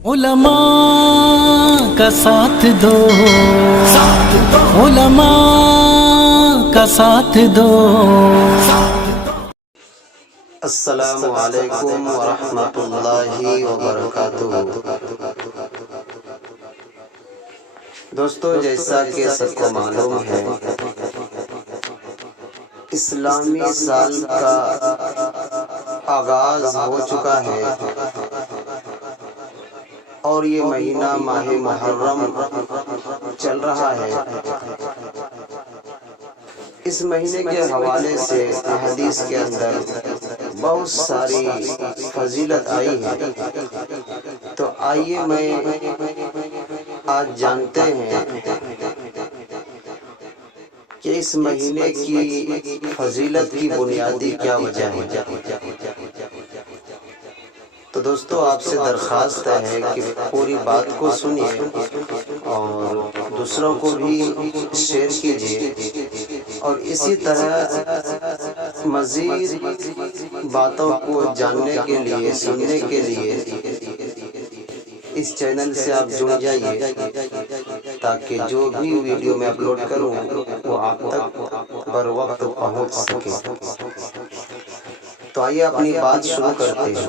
علماء کا ساتھ دو، علماء کا ساتھ دو۔ السلام علیکم ورحمۃ اللہ وبرکاتہ۔ دوستو، جیسا کہ سب کو معلوم ہے، اسلامی سال کا آغاز ہو چکا ہے اور یہ مہینہ ماہ محرم چل رہا ہے۔ اس مہینے کے حوالے سے احادیث کے اندر بہت ساری فضیلت آئی ہے، تو آئیے میں آج جانتے ہیں کہ اس مہینے کی فضیلت کی بنیادی کیا وجہ ہے۔ تو دوستو، آپ سے درخواست ہے کہ پوری بات کو سنیے اور دوسروں کو بھی شیئر کیجیے، اور اسی طرح مزید باتوں کو جاننے کے لیے، سننے کے لیے اس چینل سے آپ جڑ جائیے، تاکہ جو بھی ویڈیو میں اپلوڈ کروں وہ آپ تک بر وقت پہنچ سکے۔ تو آئیے اپنی بات شروع کرتے ہیں۔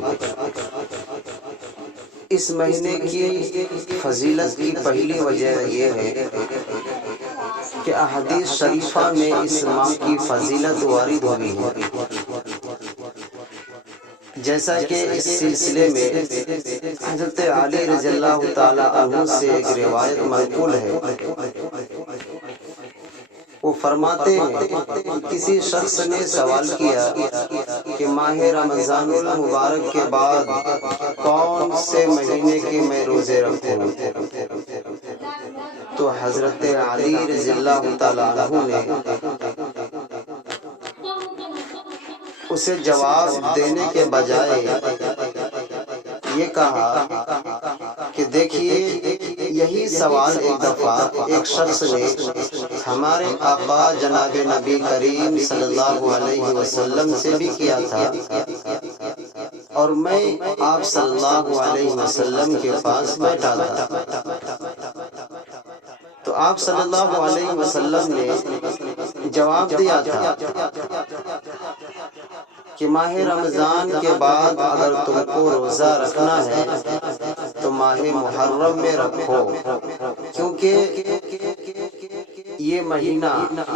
اس مہینے کی فضیلت کی پہلی وجہ یہ ہے کہ احادیث شریفہ میں اس ماہ کی فضیلت وارد ہوئی ہے، جیسا کہ اس سلسلے میں حضرت علی رضی اللہ تعالی عنہ سے ایک روایت منقول ہے۔ وہ فرماتے ہیں، کسی شخص نے سوال کیا کہ ماہ رمضان المبارک کے بعد کون سے مہینے کے میں روزے رکھوں؟ تو حضرت علی رضی اللہ تعالی عنہ نے اسے جواب دینے کے بجائے یہ کہا کہ دیکھیے، یہی سوال ایک دفعہ ایک شخص نے ہمارے آقا جناب نبی کریم صلی اللہ علیہ وسلم سے بھی کیا تھا، اور میں آپ صلی اللہ علیہ وسلم کے پاس بیٹھا تھا۔ تو آپ صلی اللہ علیہ وسلم نے جواب دیا تھا کہ ماہ رمضان کے بعد اگر تم کو روزہ رکھنا ہے تو ماہ محرم میں رکھو، کیونکہ یہ مہینہ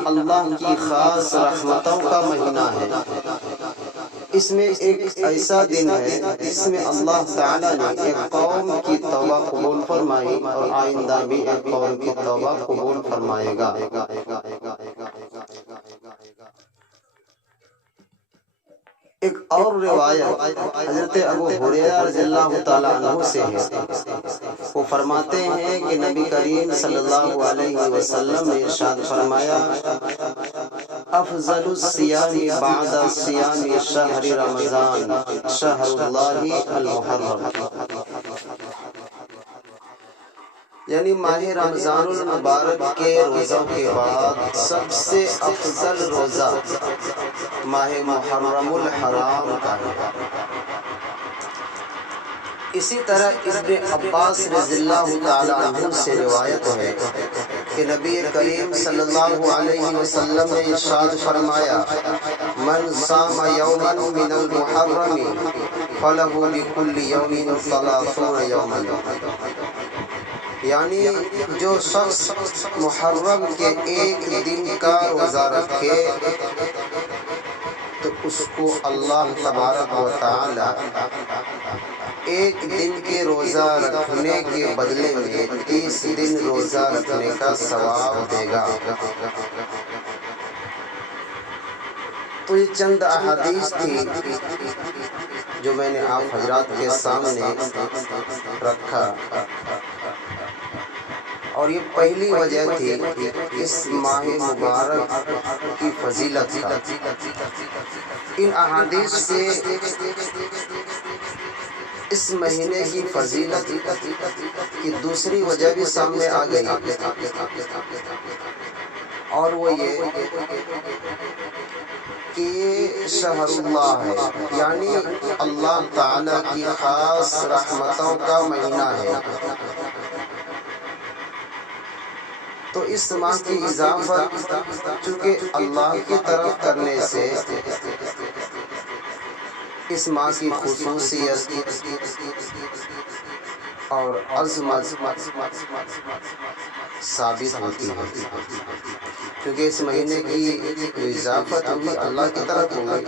اللہ کی خاص رحمتوں کا مہینہ ہے۔ اس میں ایک ایسا دن ہے جس میں اللہ تعالیٰ نے ایک قوم کی توبہ قبول فرمائی، اور آئندہ بھی ایک قوم کی توبہ قبول فرمائے گا۔ ایک اور روایت حضرت ابو ہریرہ رضی اللہ تعالیٰ عنہ سے ہے۔ وہ فرماتے ہیں کہ نبی کریم صلی اللہ علیہ وسلم نے ارشاد فرمایا، افضل الصیام بعد صیام شہر رمضان شہر اللہ المحرم، یعنی ماہ رمضان المبارک کے روزوں کے بعد سب سے افضل روزہ ماہ محرم الحرام کا ہے۔ اسی طرح ابن عباس رضی اللہ تعالی عنہ سے روایت ہے کہ نبی کریم صلی اللہ علیہ وسلم نے ارشاد فرمایا، من صام یوما من المحرم فلہ بکل یوم 30 یوما، یعنی جو شخص محرم کے ایک دن کا روزہ رکھے تو اس کو اللہ تبارک و تعالی ایک دن کے روزہ رکھنے کے بدلے میں 30 دن روزہ رکھنے کا ثواب دے گا۔ تو یہ چند احادیث تھی جو میں نے آپ حضرات کے سامنے رکھا، اور یہ پہلی وجہ تھی اس ماہ مبارک کی فضیلت کا۔ ان احادیث سے اس مہینے کی فضیلت کی دوسری وجہ بھی سامنے آ گئی، اور وہ یہ کہ یہ شہر اللہ ہے، یعنی اللہ تعالیٰ کی خاص رحمتوں کا مہینہ ہے۔ تو اس ماہ کی اضافت چونکہ اللہ کی طرف کرنے سے اس ماہ کی خصوصیت اور عظمت ثابت ہوتی ہے، کیونکہ اس مہینے کی جو اضافت ہوگی اللہ کی طرف ہوگی،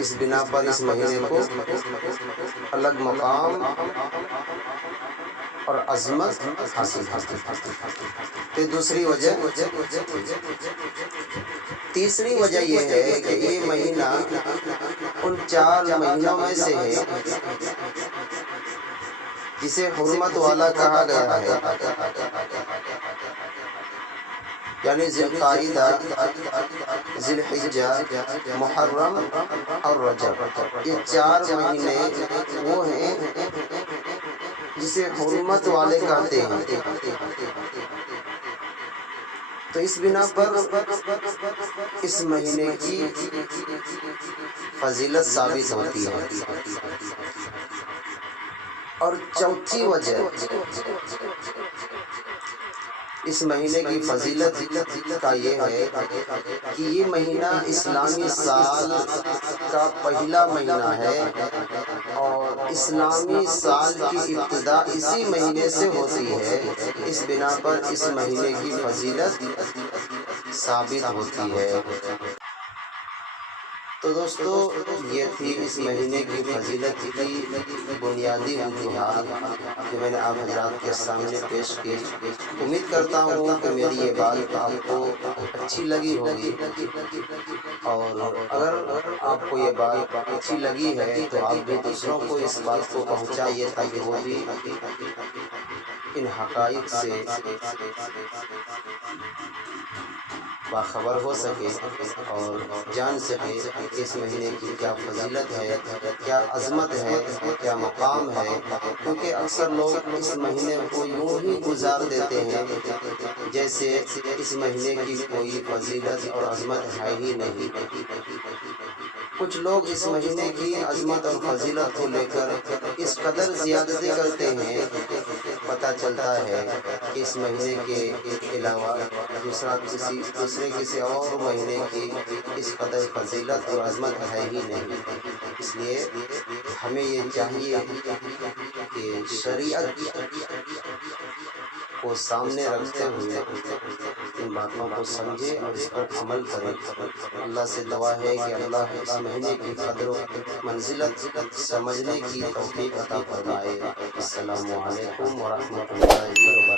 اس بنا پر اس مہینے کو الگ مقام اور عظمت حاصل ہے۔ دوسری وجہ، تیسری وجہ یہ ہے کہ یہ مہینہ ان 4 مہینوں میں سے ہے جسے حرمت والا کہا گیا ہے، یعنی ذی القعدہ، ذی الحجہ، محرم اور رجب۔ یہ 4 مہینے وہ ہیں جسے حرمت والے کہتے ہیں۔ تو اس بنا پر اس مہینے کی فضیلت ثابت ہوتی ہے۔ اور چوتھی وجہ اس مہینے کی فضیلت کا یہ ہے کہ یہ مہینہ اسلامی سال کا پہلا مہینہ ہے اور اسلامی سال کی ابتدا اسی مہینے سے ہوتی ہے، اس بنا پر اس مہینے کی فضیلت ثابت ہوتی ہے۔ تو دوستو، یہ تھی اس مہینے کی فضیلت کی بنیادی وجوہات جو میں نے آپ حضرات کے سامنے پیش کی۔ امید کرتا ہوں کہ میری یہ بات آپ کو اچھی لگی ہوگی، اور اگر آپ کو یہ بات اچھی لگی ہے تو آپ بھی دوسروں کو اس بات کو پہنچائیے تاکہ وہ بھی ان حقائق سے باخبر ہو سکے اور جان سکے کہ اس مہینے کی کیا فضیلت ہے، کیا عظمت ہے، کیا مقام ہے، کیونکہ اکثر لوگ اس مہینے کو یوں ہی گزار دیتے ہیں جیسے اس مہینے کی کوئی فضیلت اور عظمت ہے ہی نہیں۔ کچھ لوگ اس مہینے کی عظمت اور فضیلت کو لے کر اس قدر زیادتی کرتے ہیں، پتہ چلتا ہے کہ اس مہینے کے علاوہ دوسرے کسی اور مہینے کی اس قدر فضیلت اور عظمت ہے ہی نہیں۔ اس لیے ہمیں یہ چاہیے کہ شریعت کو سامنے رکھتے ہوئے ان باتوں کو سمجھے اور اس پر عمل کرے۔ اللہ سے دعا ہے کہ اللہ اس مہینے کی قدر و منزلت سمجھنے کی توفیق عطا فرمائے۔ السلام علیکم ورحمۃ اللہ وبرکاتہ۔